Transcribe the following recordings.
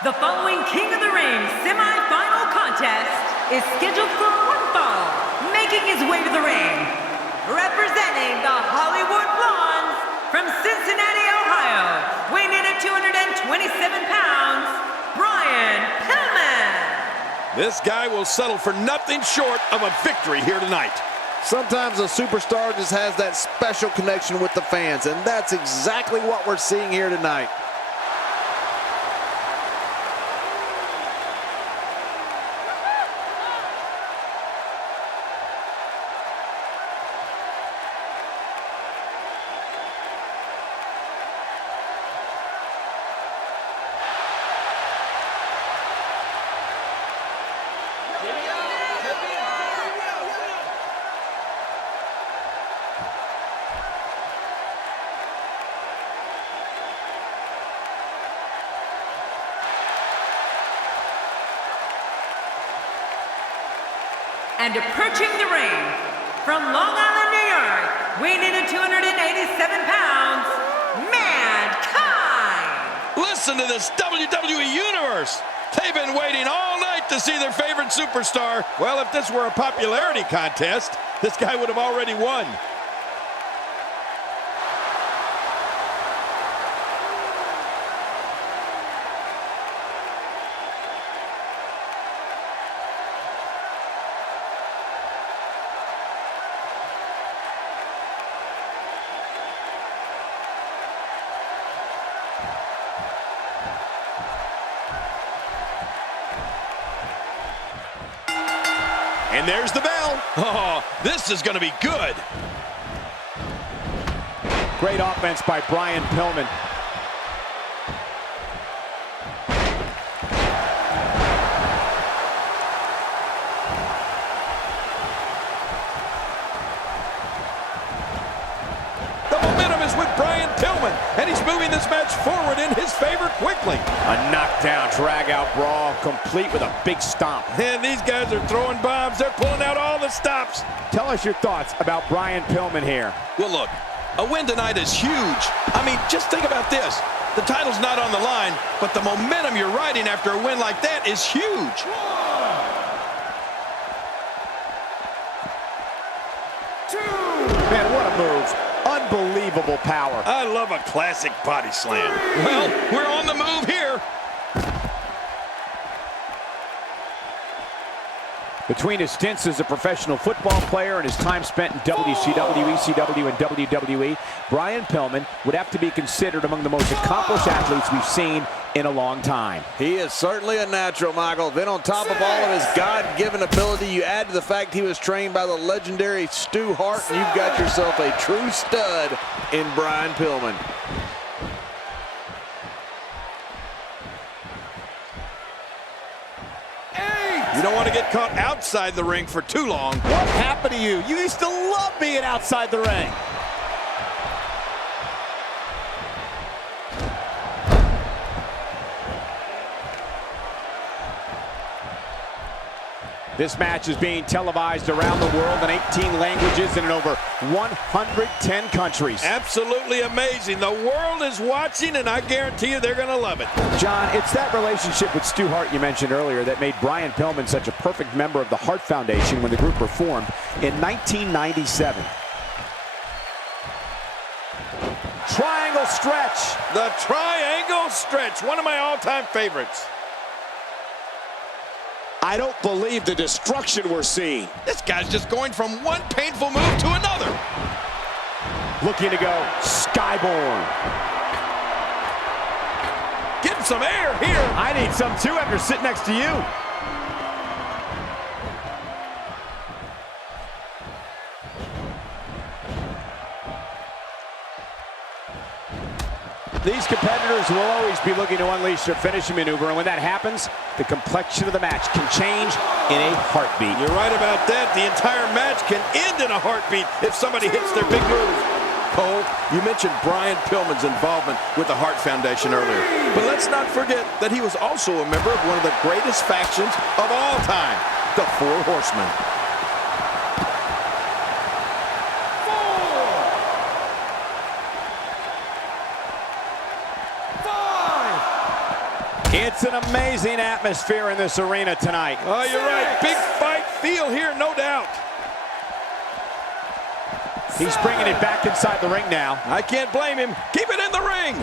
The following King of the Ring semi-final contest is scheduled for one fall. Making his way to the ring, representing the Hollywood Blondes from Cincinnati, Ohio, weighing in at 227 pounds, Brian Pillman. This guy will settle for nothing short of a victory here tonight. Sometimes a superstar just has that special connection with the fans, and that's exactly what we're seeing here tonight. And approaching the ring, from Long Island, New York, weighing in at 287 pounds, Mankind! Listen to this WWE Universe. They've been waiting all night to see their favorite superstar. Well, if this were a popularity contest, this guy would have already won. And there's the bell. Oh, this is going to be good. Great offense by Brian Pillman. The momentum is with Brian Pillman, and he's moving this match forward in his favor quickly. A knockdown, drag-out brawl, complete with a big stomp. And these guys are throwing bombs. They're pulling out all the stops. Tell us your thoughts about Brian Pillman here. Well, look, a win tonight is huge. I mean, just think about this. The title's not on the line, but the momentum you're riding after a win like that is huge. Man, what a move. Unbelievable power. I love a classic body slam. Well, we're on the move here. Between his stints as a professional football player and his time spent in WCW, ECW, and WWE, Brian Pillman would have to be considered among the most accomplished athletes we've seen in a long time. He is certainly a natural, Michael. Then on top of all of his God-given ability, you add to the fact he was trained by the legendary Stu Hart, and you've got yourself a true stud in Brian Pillman. You don't want to get caught outside the ring for too long. What happened to you? You used to love being outside the ring. This match is being televised around the world in 18 languages and in over 110 countries. Absolutely amazing. The world is watching, and I guarantee you they're going to love it. John, it's that relationship with Stu Hart you mentioned earlier that made Brian Pillman such a perfect member of the Hart Foundation when the group were formed in 1997. Triangle stretch. The triangle stretch, one of my all-time favorites. I don't believe the destruction we're seeing. This guy's just going from one painful move to another. Looking to go skyborne. Getting some air here. I need some too after sitting next to you. These competitors will always be looking to unleash their finishing maneuver, and when that happens, the complexion of the match can change in a heartbeat. You're right about that. The entire match can end in a heartbeat if somebody hits their big move. Cole, you mentioned Brian Pillman's involvement with the Hart Foundation earlier, but let's not forget that he was also a member of one of the greatest factions of all time, the Four Horsemen. It's an amazing atmosphere in this arena tonight. Oh, you're right. Big fight feel here, no doubt. He's bringing it back inside the ring now. I can't blame him. Keep it in the ring.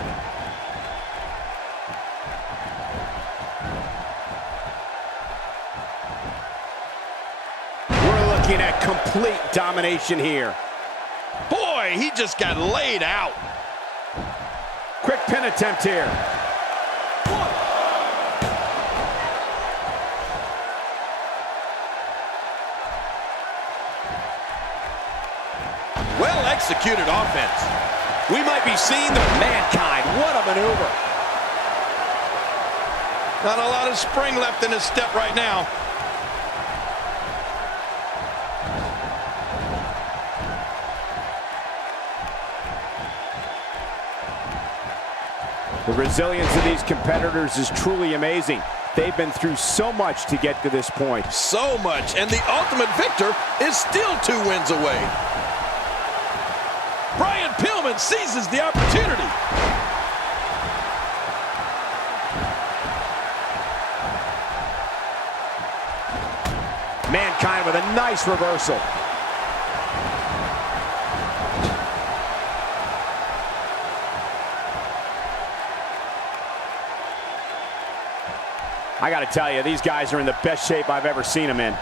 We're looking at complete domination here. Boy, he just got laid out. Quick pin attempt here. Well executed offense. We might be seeing the Mankind. What a maneuver. Not a lot of spring left in his step right now. The resilience of these competitors is truly amazing. They've been through so much to get to this point. So much, and the ultimate victor is still 2 wins away. Brian Pillman seizes the opportunity. Mankind with a nice reversal. I got to tell you, these guys are in the best shape I've ever seen them in.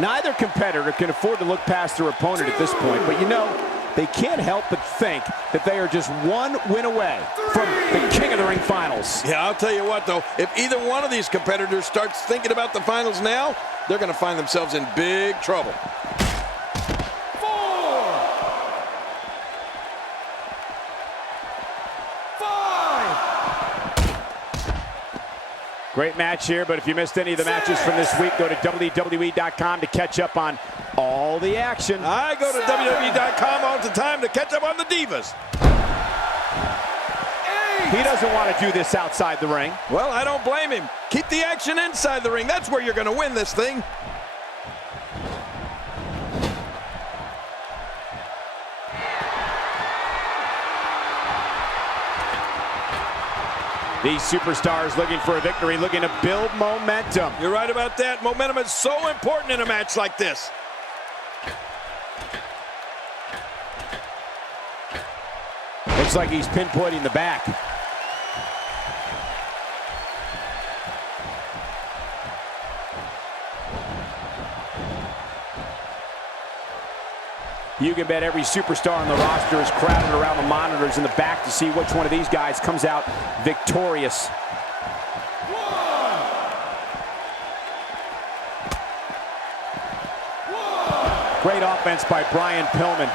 Neither competitor can afford to look past their opponent at this point, but you know, they can't help but think that they are just 1 win away from the King of the Ring finals. Yeah, I'll tell you what, though, if either one of these competitors starts thinking about the finals now, they're going to find themselves in big trouble. 4, 5. Great match here, but if you missed any of the matches from this week, go to WWE.com to catch up on all the action. I go to WWE.com all the time to catch up on the Divas. He doesn't want to do this outside the ring. Well, I don't blame him. Keep the action inside the ring. That's where you're going to win this thing. These superstars looking for a victory, looking to build momentum. You're right about that. Momentum is so important in a match like this. Looks like he's pinpointing the back. You can bet every superstar on the roster is crowded around the monitors in the back to see which one of these guys comes out victorious. Great offense by Brian Pillman.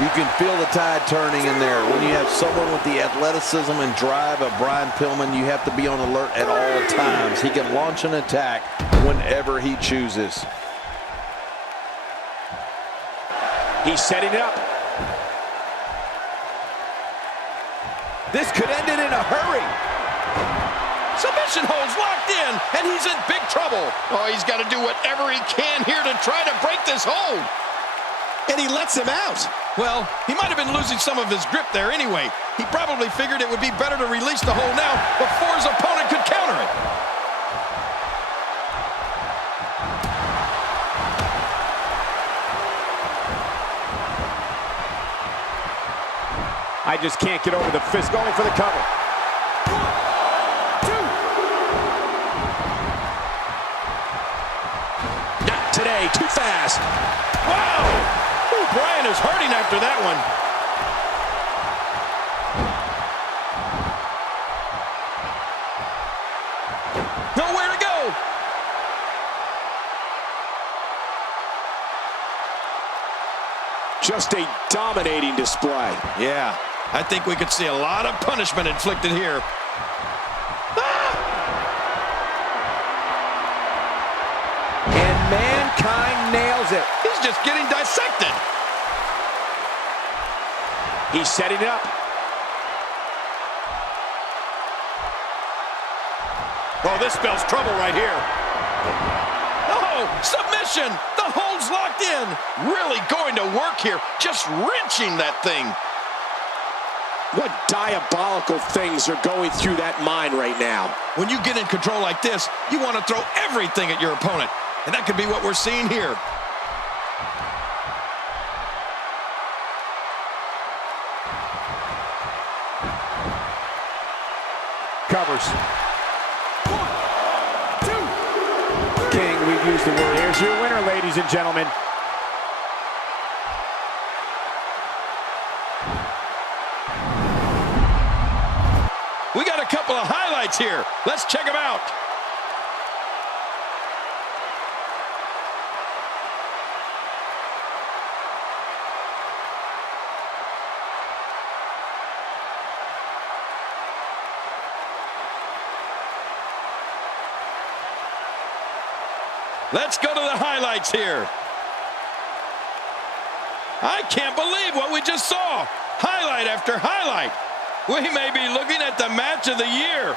You can feel the tide turning in there. When you have someone with the athleticism and drive of Brian Pillman, you have to be on alert at all times. He can launch an attack whenever he chooses. He's setting it up. This could end it in a hurry. Submission holds locked in, and he's in big trouble. Oh, he's got to do whatever he can here to try to break this hold. And he lets him out. Well, he might have been losing some of his grip there anyway. He probably figured it would be better to release the hold now before his opponent could counter it. I just can't get over the fist, going for the cover. 1, 2. Not today, too fast. Wow! Ooh, Brian is hurting after that one. Nowhere to go. Just a dominating display. Yeah, I think we could see a lot of punishment inflicted here. And Mankind nails it. He's just getting dissected. He's setting it up. Oh, this spells trouble right here. Oh, submission. The hold's really going to work here, just wrenching that thing. What diabolical things are going through that mind right now? When you get in control like this, you want to throw everything at your opponent. And that could be what we're seeing here. Covers. 1, 2, 3. King, we've used the word. Here's your winner, ladies and gentlemen. We got a couple of highlights here. Let's check them out. Let's go to the highlights here. I can't believe what we just saw. Highlight after highlight. We may be looking at the match of the year.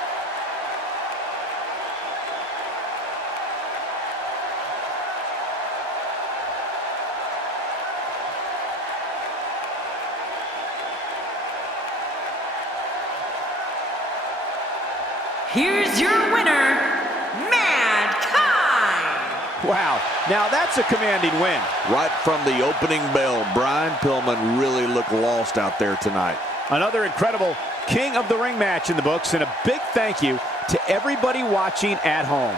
Here's your winner, Wow, now that's a commanding win. Right from the opening bell, Brian Pillman really looked lost out there tonight. Another incredible King of the Ring match in the books, and a big thank you to everybody watching at home.